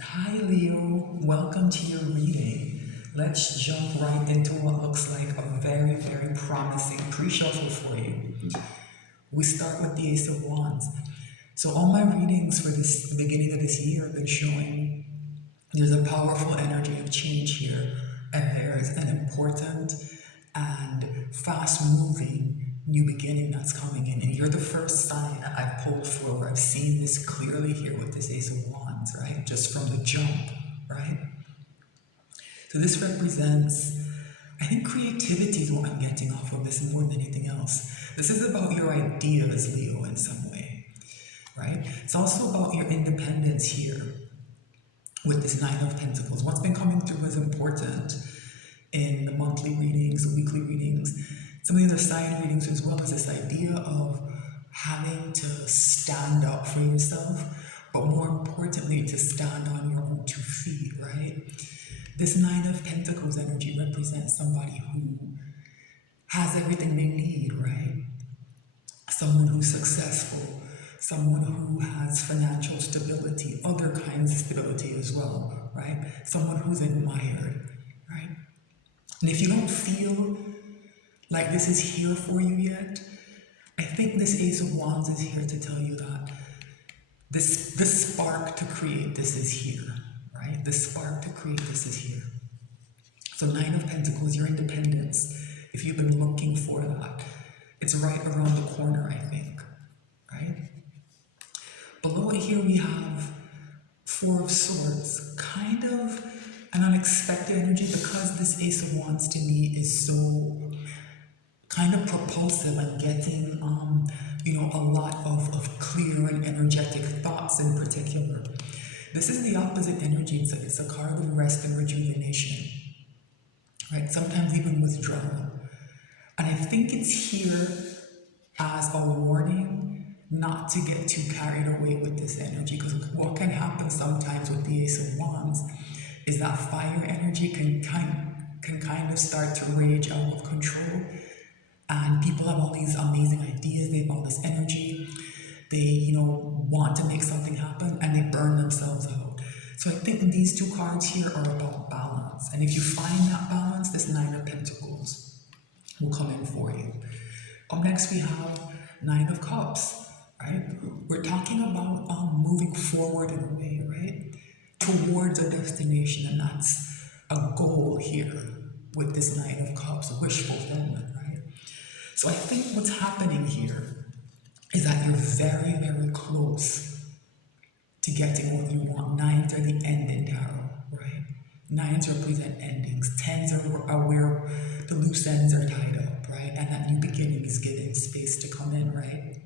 Hi Leo, welcome to your reading. Let's jump right into what looks like a very promising pre-shuffle for you. We start with the Ace of Wands. So all my readings for this the beginning of this year have been showing there's a powerful energy of change here, and there's an important and fast-moving new beginning that's coming in. And you're the first sign that I've pulled for. I've seen this clearly here with this Ace of Wands, right? Just from the jump, right? So this represents, I think creativity is what I'm getting off of this more than anything else. This is about your ideas, Leo, in some way, right? It's also about your independence here with this Nine of Pentacles. What's been coming through is important in the monthly readings, the weekly readings, some of the other side readings as well, is this idea of having to stand up for yourself, but more importantly, to stand on your own 2 feet, right? This Nine of Pentacles energy represents somebody who has everything they need, right? Someone who's successful, someone who has financial stability, other kinds of stability as well, right? Someone who's admired, right? And if you don't feel like this is here for you yet, I think this Ace of Wands is here to tell you that this spark to create this is here, right? The spark to create this is here. So Nine of Pentacles, your independence, if you've been looking for that, it's right around the corner, I think, right? Below it here we have Four of Swords, kind of an unexpected energy because this Ace of Wands to me is so kind of propulsive and getting a lot of clear and energetic thoughts in particular. This is the opposite energy. It's a card of rest and rejuvenation, right? Sometimes even withdrawal. And I think it's here as a warning not to get too carried away with this energy, because what can happen sometimes with the Ace of Wands is that fire energy can kind of start to rage out of control, and people have all these amazing ideas, they have all this energy, they want to make something happen, and they burn themselves out. So I think these two cards here are about balance, and if you find that balance, this Nine of Pentacles will come in for you. Up next we have Nine of Cups, right? We're talking about moving forward in a way, right? Towards a destination, and that's a goal here with this Nine of Cups, wish fulfillment, right? So I think what's happening here is that you're very close to getting what you want. Nines are the end in tarot, right? Nines represent endings. Tens are where the loose ends are tied up, right? And that new beginning is given space to come in, right?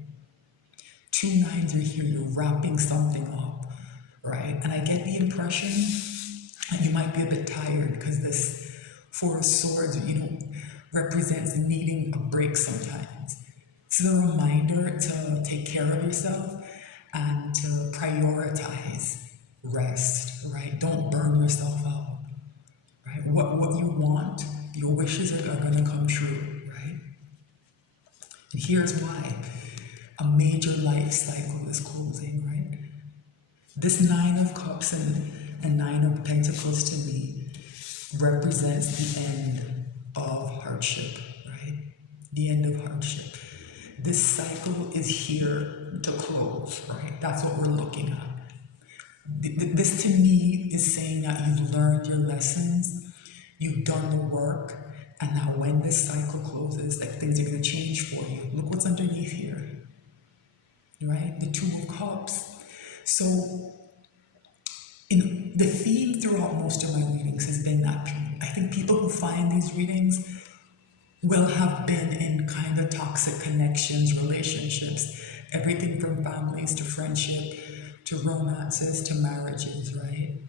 Two nines are here, you're wrapping something up, right? And I get the impression that you might be a bit tired because this Four of Swords, represents needing a break sometimes. This is a reminder to take care of yourself and to prioritize rest, right? Don't burn yourself out, right? What you want, your wishes are going to come true, right? And here's why. A major life cycle is closing, right? This Nine of Cups and Nine of Pentacles to me represents the end of hardship, right? The end of hardship. This cycle is here to close, right? That's what we're looking at. This to me is saying that you've learned your lessons, you've done the work, and that when this cycle closes, like things are going to change for you. Look what's underneath here, right? The Two of Cups. So the theme throughout most of my readings has been that I think people who find these readings will have been in kind of toxic connections, relationships, everything from families to friendship to romances to marriages, right?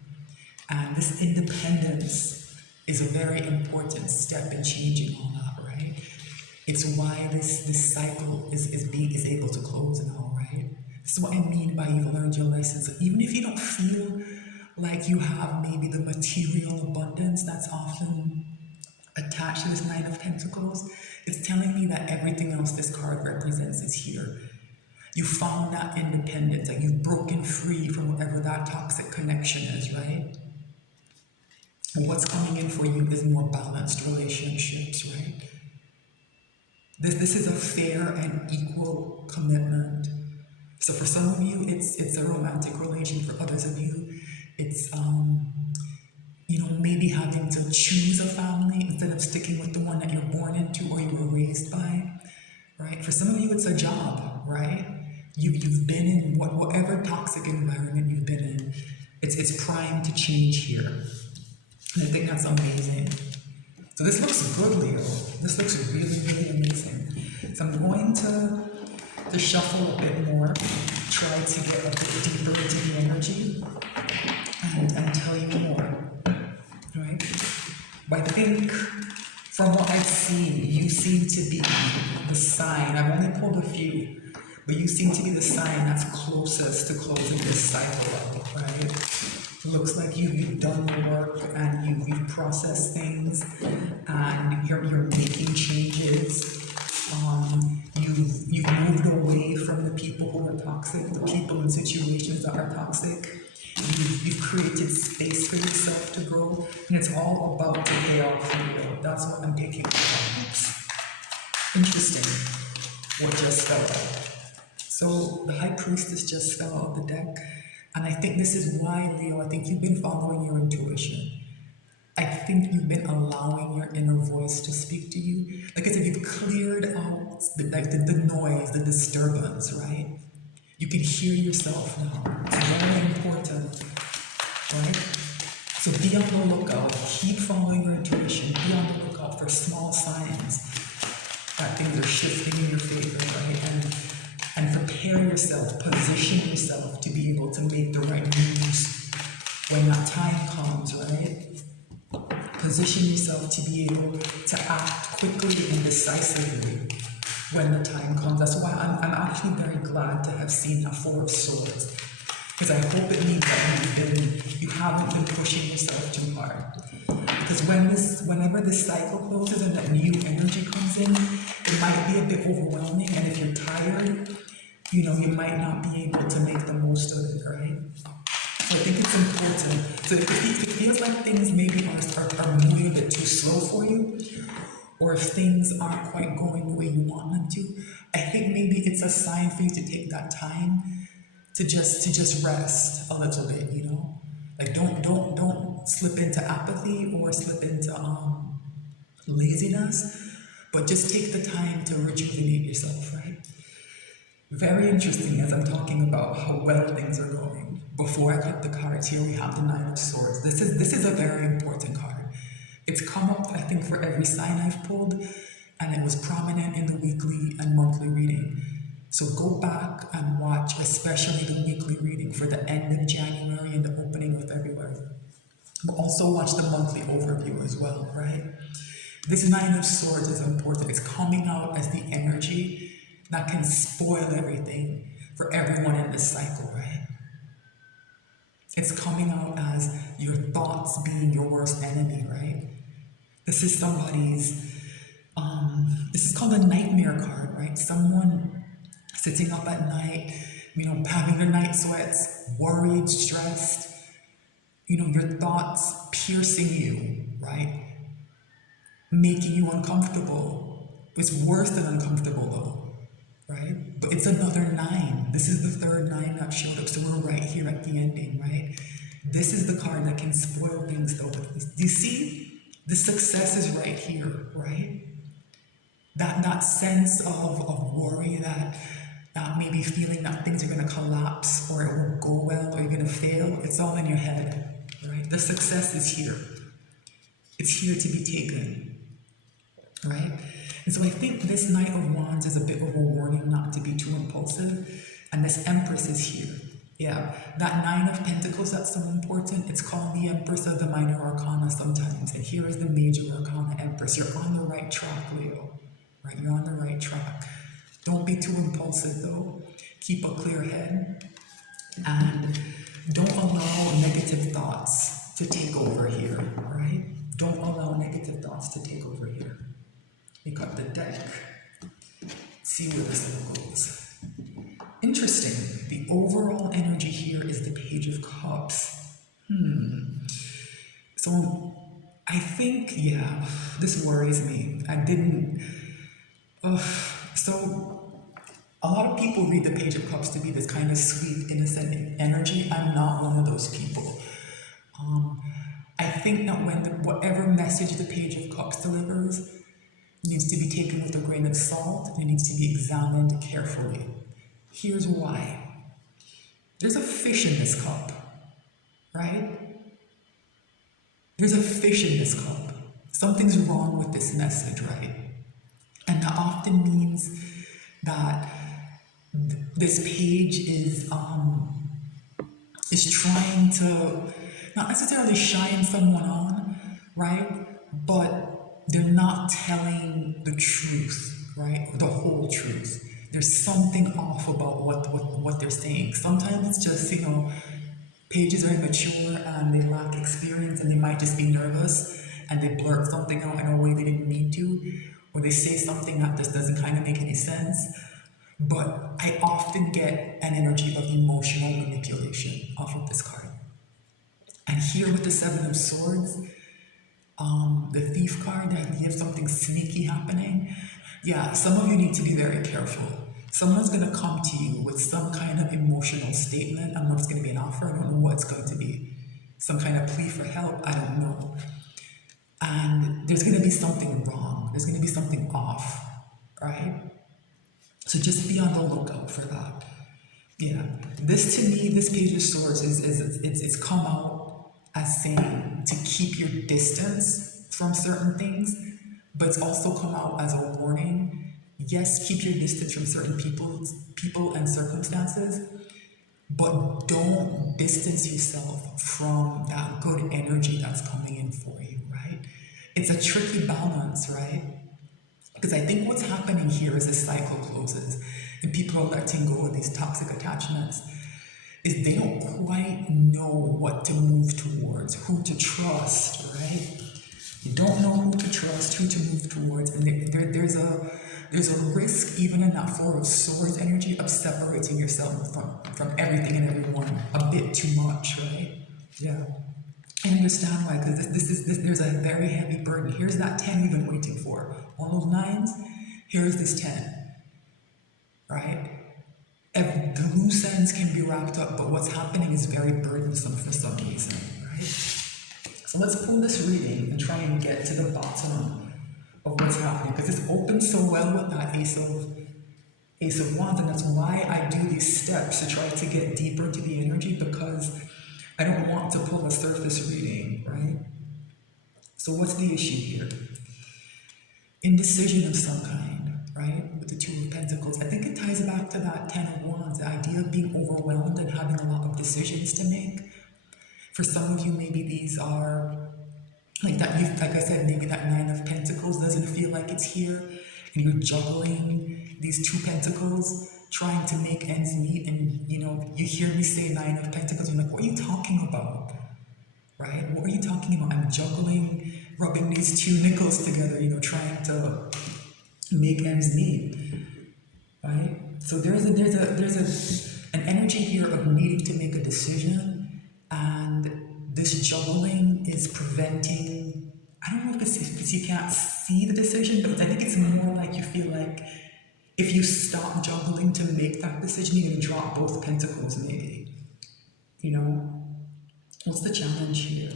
And this independence is a very important step in changing all that, right? It's why this cycle is able to close now, right? This is what I mean by you've learned your lessons. Even if you don't feel like you have maybe the material abundance that's often attached to this Nine of Pentacles, it's telling me that everything else this card represents is here. You found that independence, like you've broken free from whatever that toxic connection is, right? And what's coming in for you is more balanced relationships, right? This is a fair and equal commitment. So for some of you, it's a romantic relation. For others of you, it's maybe having to choose a family instead of sticking with the one that you're born into or you were raised by, right? For some of you, it's a job, right? You've been in whatever toxic environment you've been in. It's primed to change here, and I think that's amazing. So this looks good, Leo. This looks really, really amazing. So I'm going to shuffle a bit more, try to get a bit deeper into the energy, and tell you more, right? But I think from what I've seen, you seem to be the sign. I've only pulled a few, but you seem to be the sign that's closest to closing this cycle out, right? It looks like you've done the work and you've processed things and you're making changes. You've moved away from the people who are toxic, the people and situations that are toxic. You've created space for yourself to grow, and it's all about to pay off for you. That's what I'm picking up. Interesting what just fell out. So the High Priestess just fell out of the deck, and I think this is why, Leo, I think you've been following your intuition. I think you've been allowing your inner voice to speak to you. Like I said, you've cleared out the noise, the disturbance, right? You can hear yourself now. It's very important, right? So be on the lookout. Keep following your intuition. Be on the lookout for small signs that things are shifting in your favor, right? And prepare yourself, position yourself to be able to make the right moves when that time comes, right? Position yourself to be able to act quickly and decisively when the time comes. That's why I'm actually very glad to have seen a Four of Swords, because I hope it means that you haven't been pushing yourself too hard. Because whenever this cycle closes and that new energy comes in, it might be a bit overwhelming, and if you're tired, you might not be able to make the most of it, right? So I think it's important. So if it feels like things maybe are moving a bit too slow for you, or if things aren't quite going the way you want them to, I think maybe it's a sign for you to take that time to just rest a little bit, Like don't slip into apathy or slip into laziness, but just take the time to rejuvenate yourself, right? Very interesting as I'm talking about how well things are going. Before I cut the cards, here we have the Nine of Swords. This is a very important card. It's come up, I think, for every sign I've pulled, and it was prominent in the weekly and monthly reading. So go back and watch, especially the weekly reading for the end of January and the opening of February. But also watch the monthly overview as well, right? This Nine of Swords is important. It's coming out as the energy that can spoil everything for everyone in this cycle, right? It's coming out as your thoughts being your worst enemy, right? This is this is called a nightmare card, right? Someone sitting up at night, having their night sweats, worried, stressed, your thoughts piercing you, right? Making you uncomfortable. It's worse than uncomfortable though, right? But it's another 9. This is the third 9 that showed up, so we're right here at the ending, right? This is the card that can spoil things though. Do you see? The success is right here, right? That sense of worry, that maybe feeling that things are going to collapse or it won't go well or you're going to fail, it's all in your head, right? The success is here. It's here to be taken, right? And so I think this Knight of Wands is a bit of a warning not to be too impulsive, and this Empress is here. Yeah, that 9 of Pentacles, that's so important. It's called the Empress of the Minor Arcana sometimes. And here is the Major Arcana Empress. You're on the right track, Leo. Right? You're on the right track. Don't be too impulsive, though. Keep a clear head. And don't allow negative thoughts to take over here, right? Don't allow negative thoughts to take over here. Pick up the deck. See where this all goes. So I think, yeah, this worries me. I didn't. Uh, so a lot of people read the Page of Cups to be this kind of sweet, innocent energy. I'm not one of those people. Um, I think that whatever message the Page of Cups delivers needs to be taken with a grain of salt and it needs to be examined carefully. Here's why. There's a fish in this cup, right? There's a fish in this cup. Something's wrong with this message, right? And that often means that this page is trying to not necessarily shine someone on, right? But they're not telling the truth, right? Or the whole truth. There's something off about what they're saying. Sometimes it's just, pages are immature and they lack experience and they might just be nervous and they blurt something out in a way they didn't mean to, or they say something that just doesn't kind of make any sense. But I often get an energy of emotional manipulation off of this card. And here with the Seven of Swords, the Thief card, the idea of something sneaky happening. Yeah, some of you need to be very careful. Someone's going to come to you with some kind of emotional statement. I don't know if it's going to be an offer. I don't know what it's going to be. Some kind of plea for help. I don't know. And there's going to be something wrong. There's going to be something off, right? So just be on the lookout for that. Yeah. This to me, this Page of Swords it's come out as saying to keep your distance from certain things, but it's also come out as a warning. Yes, keep your distance from certain people and circumstances, but don't distance yourself from that good energy that's coming in for you, right? It's a tricky balance, right? Because I think what's happening here as this cycle closes and people are letting go of these toxic attachments is they don't quite know what to move towards, who to trust, right? You don't know who to trust, who to move towards, and there's a risk even in that Four of Swords energy of separating yourself from everything and everyone a bit too much, right? Yeah. I understand why, because there's a very heavy burden. Here's that 10 you've been waiting for. All those 9s, here's this 10, right? The loose ends can be wrapped up, but what's happening is very burdensome for some reason, right? So let's pull this reading and try and get to the bottom of what's happening, because this opens so well with that Ace of Wands, and that's why I do these steps to try to get deeper into the energy, because I don't want to pull a surface reading, right? So what's the issue here? Indecision of some kind, right? With the Two of Pentacles. I think it ties back to that Ten of Wands, the idea of being overwhelmed and having a lot of decisions to make. For some of you, maybe these are like that. Like I said, maybe that Nine of Pentacles doesn't feel like it's here, and you're juggling these two Pentacles, trying to make ends meet. And you hear me say Nine of Pentacles, you're like, what are you talking about? Right? What are you talking about? I'm juggling, rubbing these two nickels together, trying to make ends meet. Right? So there's an energy here of needing to make a decision, and this juggling is preventing. I don't know if it's you can't see the decision, but I think it's more like you feel like if you stop juggling to make that decision, you're gonna drop both pentacles, maybe. What's the challenge here?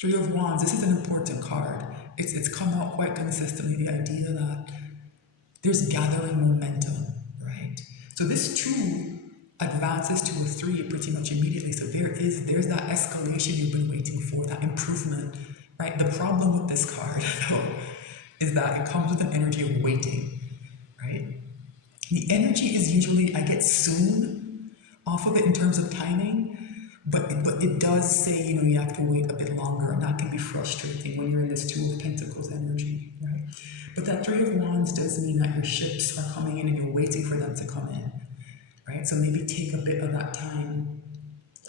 Three of Wands, this is an important card. It's come out quite consistently, the idea that there's gathering momentum, right? So this 2 advances to a 3 pretty much immediately. So there's that escalation you've been waiting for, that improvement, right? The problem with this card, though, is that it comes with an energy of waiting, right? The energy is usually, I get soon off of it in terms of timing, but it does say, you have to wait a bit longer, and that can be frustrating when you're in this Two of Pentacles energy, right? But that Three of Wands does mean that your ships are coming in and you're waiting for them to come in, right? So maybe take a bit of that time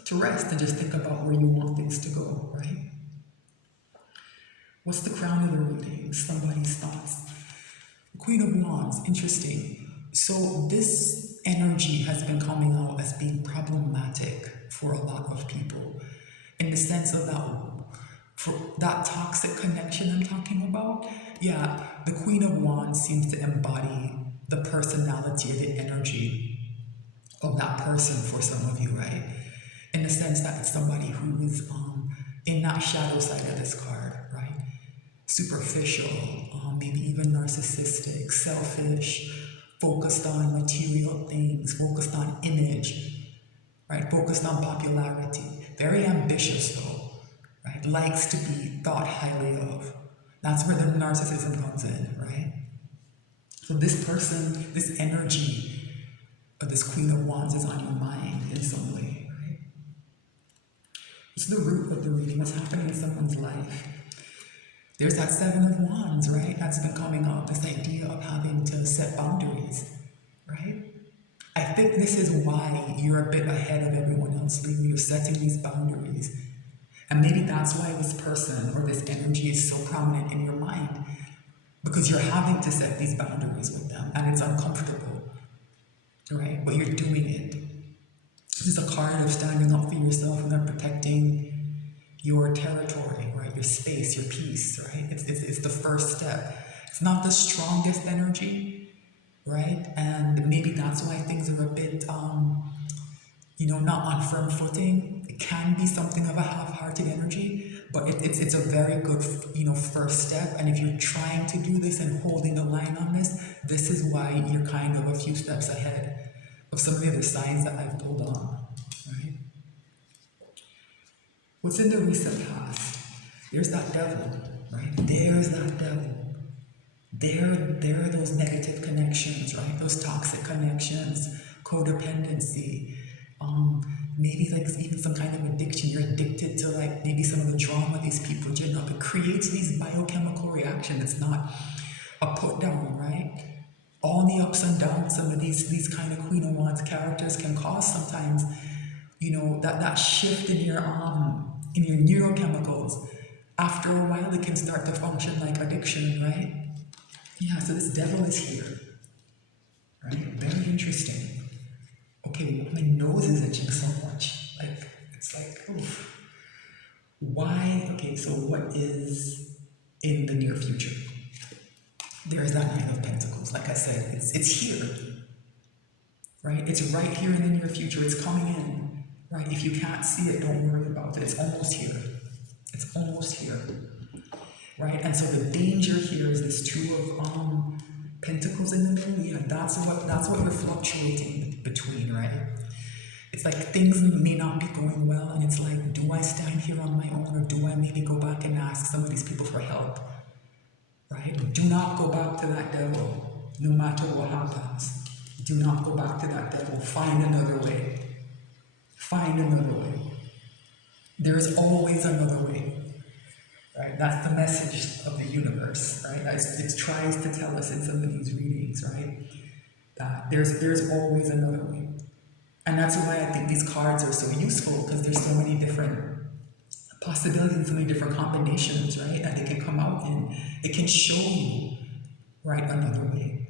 to rest and just think about where you want things to go, right? What's the crown of the reading? Somebody's thoughts. Queen of Wands, interesting. So this energy has been coming out as being problematic for a lot of people, in the sense of that For that toxic connection I'm talking about, yeah, the Queen of Wands seems to embody the personality or the energy of that person for some of you, right? In the sense that it's somebody who is in that shadow side of this card, right? Superficial, maybe even narcissistic, selfish, focused on material things, focused on image, right? Focused on popularity. Very ambitious though, right? Likes to be thought highly of. That's where the narcissism comes in, right? So this person, this energy of this Queen of Wands is on your mind in some way, right? It's the root of the reading, what's happening in someone's life. There's that Seven of Wands, right? That's been coming up, this idea of having to set boundaries, right? I think this is why you're a bit ahead of everyone else, Leo. You're setting these boundaries. And maybe that's why this person or this energy is so prominent in your mind, because you're having to set these boundaries with them and it's uncomfortable, right? But you're doing it. This is a card of standing up for yourself and then protecting your territory, right? Your space, your peace, right? It's the first step. It's not the strongest energy, right? And maybe that's why things are a bit, not on firm footing. It can be something of a half-hearted energy, but it's a very good, first step. And if you're trying to do this and holding the line on this is why you're kind of a few steps ahead of some of the other signs that I've pulled on, right? What's in the recent past? There's that devil, right? There's that devil. There are those negative connections, right? Those toxic connections, codependency, maybe like even some kind of addiction. You're addicted to like maybe some of the drama these people gen up. It creates these biochemical reactions. It's not a put down, right? All the ups and downs some of these kind of Queen of Wands characters can cause sometimes, that shift in your neurochemicals. After a while, it can start to function like addiction, right? Yeah, so this devil is here, right? Very interesting. Okay, my nose is itching so much. Like, it's like, oof. Why? Okay, so what is in the near future? There is that Nine of Pentacles. Like I said, it's here, right? It's right here in the near future. It's coming in, right? If you can't see it, don't worry about it. It's almost here. It's almost here, right? And so the danger here is this Two of Pentacles in the middle. Yeah, that's what you're fluctuating between, right? It's like things may not be going well, and it's like, do I stand here on my own, or do I maybe go back and ask some of these people for help, right? Do not go back to that devil, no matter what happens. Do not go back to that devil. Find another way. Find another way. There is always another way. Right? That's the message of the universe, right? It tries to tell us in some of these readings, right? That there's always another way. And that's why I think these cards are so useful, because there's so many different possibilities, so many different combinations, right? That they can come out in. It can show you, right, another way.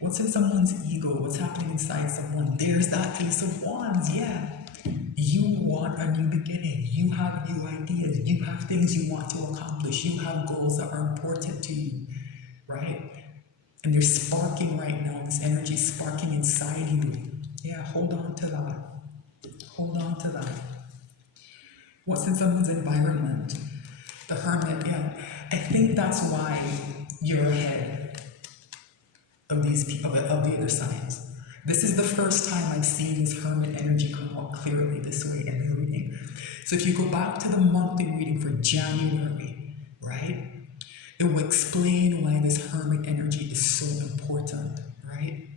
What's in someone's ego? What's happening inside someone? There's that Ace of Wands, yeah. You want a new beginning. You have new ideas. You have things you want to accomplish. You have goals that are important to you, right? And they're sparking right now. This energy is sparking inside you. Yeah, hold on to that. Hold on to that. What's in someone's environment? The Hermit, yeah. I think that's why you're ahead of these people, of the other signs. This is the first time I've seen this Hermit energy come out clearly this way in the reading. So if you go back to the monthly reading for January, right, it will explain why this Hermit energy is so important, right?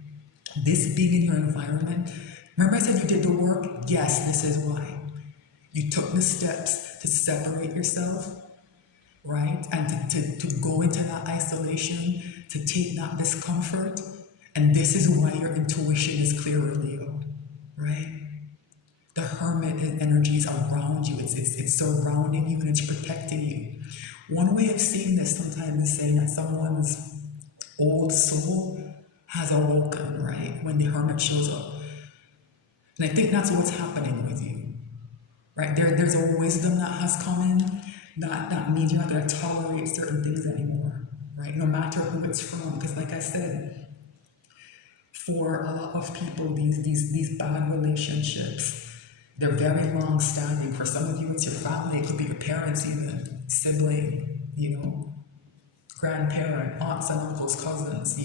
This being in your environment, remember I said you did the work? Yes, this is why. You took the steps to separate yourself, right? And to go into that isolation, to take that discomfort. And this is why your intuition is clearer, Leo, right? The Hermit energy is around you. It's surrounding you and it's protecting you. One way of seeing this sometimes is saying that someone's old soul has awoken, right? When the Hermit shows up. And I think that's what's happening with you, right? There's a wisdom that has come in. That means you're not going to tolerate certain things anymore, right? No matter who it's from. Because, like I said, for a lot of people, these bad relationships, they're very long standing. For some of you, it's your family, it could be your parents, even sibling, grandparent, aunts and uncles, cousins,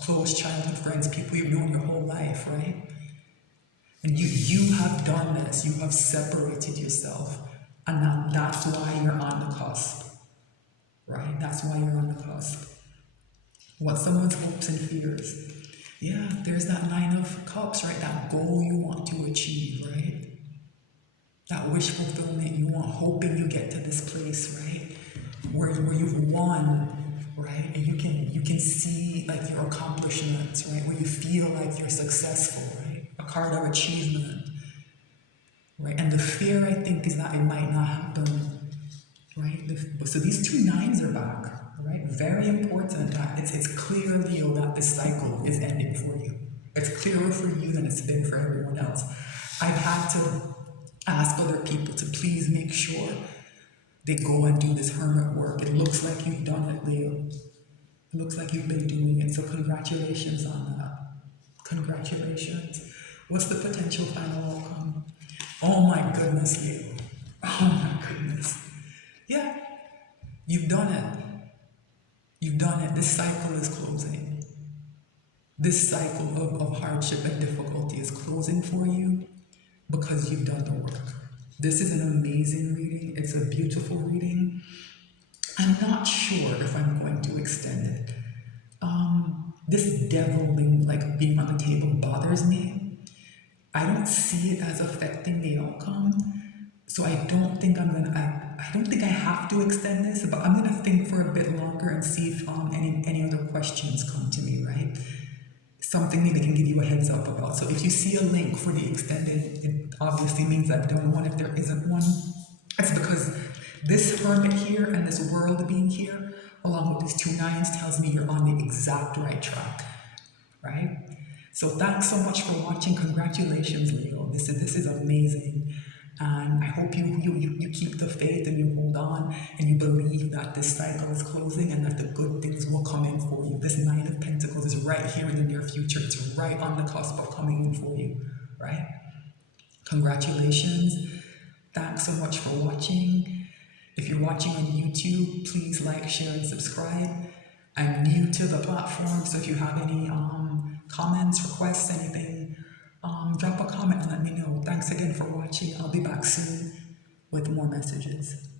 close childhood friends, people you've known your whole life, right? And you have done this, you have separated yourself, and now that's why you're on the cusp, right? That's why you're on the cusp. What someone's hopes and fears. Yeah, there's that 9 of Cups, right? That goal you want to achieve, right? That wish fulfillment you want, hoping you get to this place, right? Where you've won, right? And you can see like your accomplishments, right? Where you feel like you're successful, right? A card of achievement, right? And the fear, I think, is that it might not happen, right? So these 2 9s are back, right? Very important that it's clear, Leo, that this cycle is ending for you. It's clearer for you than it's been for everyone else. I've had to ask other people to please make sure they go and do this hermit work. It looks like you've done it, Leo. It looks like you've been doing it, so congratulations on that. Congratulations. What's the potential final outcome? Oh my goodness, Leo. Oh my goodness. Yeah, you've done it. You've done it. This cycle is closing. This cycle of hardship and difficulty is closing for you because you've done the work. This is an amazing reading. It's a beautiful reading. I'm not sure if I'm going to extend it. This devil being on the table bothers me. I don't see it as affecting the outcome. So I don't think I don't think I have to extend this, but I'm gonna think for a bit longer and see if any other questions come to me, right? Something maybe can give you a heads up about. So if you see a link for the extended, it obviously means I've done one. If there isn't one, it's because this hermit here and this world being here, along with these 2 9s, tells me you're on the exact right track, right? So thanks so much for watching. Congratulations, Leo. This is amazing. And I hope you keep the faith and you hold on and you believe that this cycle is closing and that the good things will come in for you. This 9 of Pentacles is right here in the near future. It's right on the cusp of coming in for you, right? Congratulations. Thanks so much for watching. If you're watching on YouTube, please like, share, and subscribe. I'm new to the platform, so if you have any comments, requests, anything, drop a comment and let me know. Thanks again for watching. I'll be back soon with more messages.